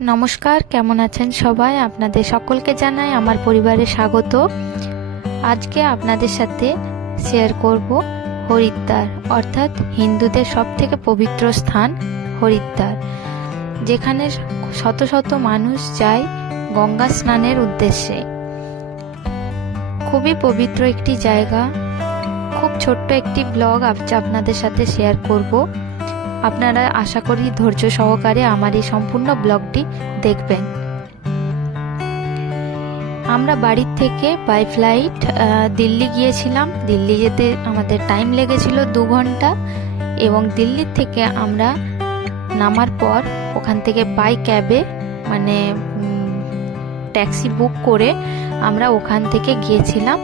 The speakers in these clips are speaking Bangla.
নমস্কার, কেমন আছেন সবাই? আপনাদের সকলকে জানাই আমার পরিবারে স্বাগত। আজকে আপনাদের সাথে শেয়ার করব হরিদ্বার, অর্থাৎ হিন্দুদের সব থেকে পবিত্র স্থান হরিদ্বার, যেখানে শত শত মানুষ যায় গঙ্গা স্নানের উদ্দেশ্যে। খুবই পবিত্র একটি জায়গা। খুব ছোট্ট একটি ব্লগ আপনাদের সাথে শেয়ার করব। আপনারা আশা করি ধৈর্য সহকারে আমার এই সম্পূর্ণ ব্লগটি দেখবেন। আমরা বাড়ির থেকে বাই ফ্লাইট দিল্লি গিয়েছিলাম। দিল্লি যেতে আমাদের টাইম লেগেছিল দু ঘণ্টা এবং দিল্লির থেকে আমরা নামার পর ওখান থেকে বাই ক্যাবে মানে ট্যাক্সি বুক করে আমরা ওখান থেকে গিয়েছিলাম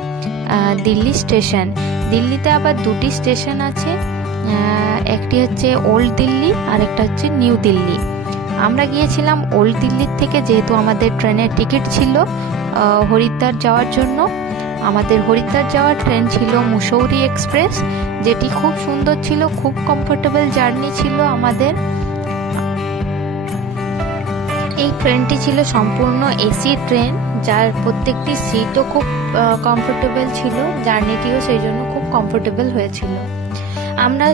দিল্লি স্টেশন দিল্লিতে আবার দুটি স্টেশন আছে। একটি হচ্ছে ওল্ড দিল্লি আর একটা হচ্ছে নিউ দিল্লি। আমরা গিয়েছিলাম ওল্ড দিল্লির থেকে, যেহেতু আমাদের ট্রেনের টিকিট ছিল হরিদ্বার যাওয়ার জন্য। আমাদের হরিদ্বার যাওয়ার ট্রেন ছিল মুসৌরি এক্সপ্রেস, যেটি খুব সুন্দর ছিল, খুব কমফোর্টেবল জার্নি ছিল আমাদের। এই ট্রেনটি ছিল সম্পূর্ণ এসি ট্রেন, যার প্রত্যেকটি সিটও খুব কমফোর্টেবল ছিল জার্নিটিও সেই জন্য খুব কমফোর্টেবল হয়েছিল। আমরা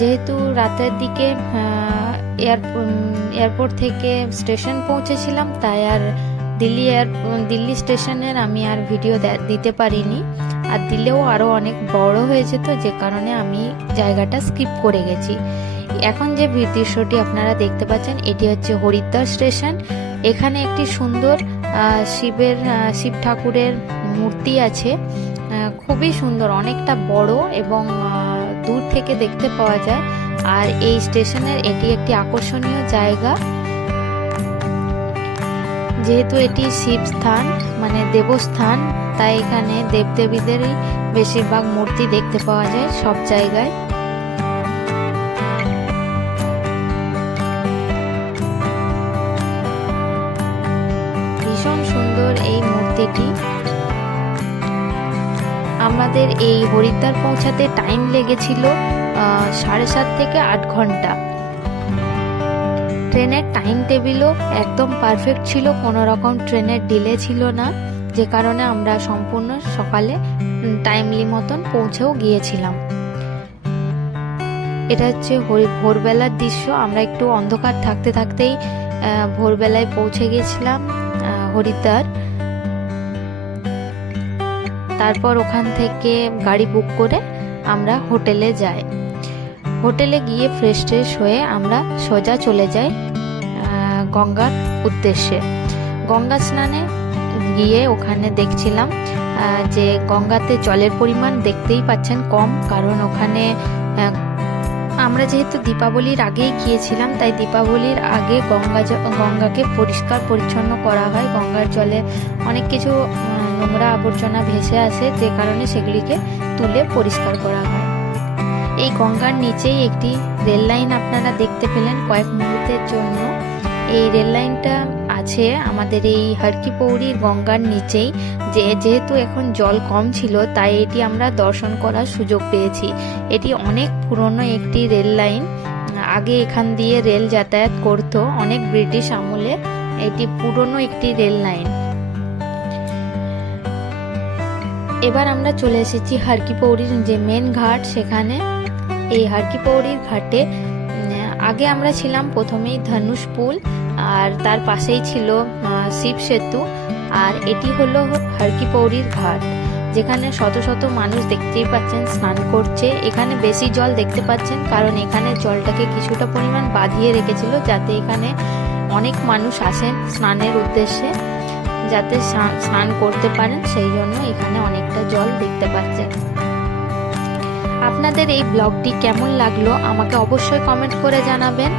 যেহেতু রাতের দিকে এয়ারপোর্ট থেকে স্টেশন পৌঁছেছিলাম, তাই আর দিল্লি এয়ার দিল্লি স্টেশনের আমি আর ভিডিও দিতে পারিনি। আর দিলেও আরও অনেক বড় হয়েছে তো, যে কারণে আমি জায়গাটা স্কিপ করে গেছি। এখন যে দৃশ্যটি আপনারা দেখতে পাচ্ছেন, এটি হচ্ছে হরিদ্বার স্টেশন। এখানে একটি সুন্দর শিবের শিব ঠাকুরের মূর্তি আছে। খুবই সুন্দর, অনেকটা বড় এবং দূর থেকে দেখতে পাওয়া যায়। আর এই স্টেশনের এটি একটি আকর্ষণীয় জায়গা। যেহেতু এটি শিব স্থান মানে দেবস্থান, তাই এখানে দেবদেবীদেরই বেশিরভাগ মূর্তি দেখতে পাওয়া যায় সব জায়গায়। ভীষণ সুন্দর এই মূর্তিটি। আমাদের এই হরিদ্বার পৌঁছাতে টাইম লেগেছিল সাড়ে সাত থেকে আট ঘণ্টা। ট্রেনের টাইম টেবিলও একদম পারফেক্ট ছিল, কোনো রকম ট্রেনের ডিলে ছিল না, যে কারণে আমরা সম্পূর্ণ সকালে টাইমলি মতন পৌঁছেও গিয়েছিলাম। এটা হচ্ছে ভোরবেলার দৃশ্য, আমরা একটু অন্ধকার থাকতে থাকতেই ভোরবেলায় পৌঁছে গেছিলাম হরিদ্বার। তারপর ওখান থেকে গাড়ি বুক করে আমরা হোটেলে যাই। হোটেলে গিয়ে ফ্রেশ ট্রেশ হয়ে আমরা সোজা চলে যাই গঙ্গার উদ্দেশ্যে। গঙ্গা স্নানে গিয়ে ওখানে দেখছিলাম যে গঙ্গাতে জলের পরিমাণ দেখতেই পাচ্ছেন কম, কারণ ওখানে আমরা যেহেতু দীপাবলির আগেই গিয়েছিলাম, তাই দীপাবলির আগে গঙ্গা গঙ্গাকে পরিষ্কার পরিচ্ছন্ন করা হয়। গঙ্গার জলে অনেক কিছু নোংরা আবর্জনা ভেসে আসে, যে কারণে সেগুলিকে তুলে পরিষ্কার করা হয়। এই গঙ্গার নিচেই একটি রেল লাইন আপনারা দেখতে পেলেন কয়েক মুহূর্তের জন্য। এই রেল লাইনটা আছে আমাদের এই হারকি পৌরির গঙ্গার নিচেই। যে, যেহেতু এখন জল কম ছিল, তাই এটি আমরা দর্শন করার সুযোগ পেয়েছি। এটি অনেক পুরনো একটি রেল লাইন। আগে এখান দিয়ে রেল যাতায়াত করত অনেক ব্রিটিশ আমলে। এটি পুরনো একটি রেল লাইন। এবার আমরা চলে এসেছি হারকি পৌরির যে মেন ঘাট, সেখানে। এই হারকি পৌরির ঘাটে, আগে আমরা ছিলাম প্রথমেই ধনুষ পুল। আর তার পাশেই ছিল শিব সেতু। আর এটি হলো হারকি পৌরির ঘাট, যেখানে শত শত মানুষ দেখতেই পাচ্ছেন, স্নান করছে। এখানে বেশি জল দেখতে পাচ্ছেন, কারণ এখানে জলটাকে কিছুটা পরিমাণ বাঁধিয়ে রেখেছিল, যাতে এখানে অনেক মানুষ আসেন স্নানের উদ্দেশ্যে, যাতে স্নান করতে পারেন। সেই জন্য এখানে অনেকটা জল দেখতে পাচ্ছেন। আপনাদের এই ব্লগটি কেমন লাগল, আমাকে অবশ্যই কমেন্ট করে জানাবেন।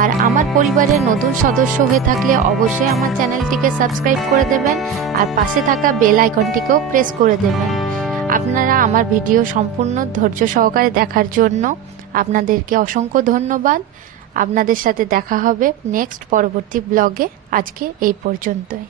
আর আমার পরিবারের নতুন সদস্য হয়ে থাকলে অবশ্যই আমার চ্যানেলটিকে সাবস্ক্রাইব করে দেবেন আর পাশে থাকা বেল আইকনটিকেও প্রেস করে দেবেন। আপনারা আমার ভিডিও সম্পূর্ণ ধৈর্য সহকারে দেখার জন্য আপনাদেরকে অসংখ্য ধন্যবাদ। আপনাদের সাথে দেখা হবে নেক্সট পরবর্তী ব্লগে। আজকে এই পর্যন্তই।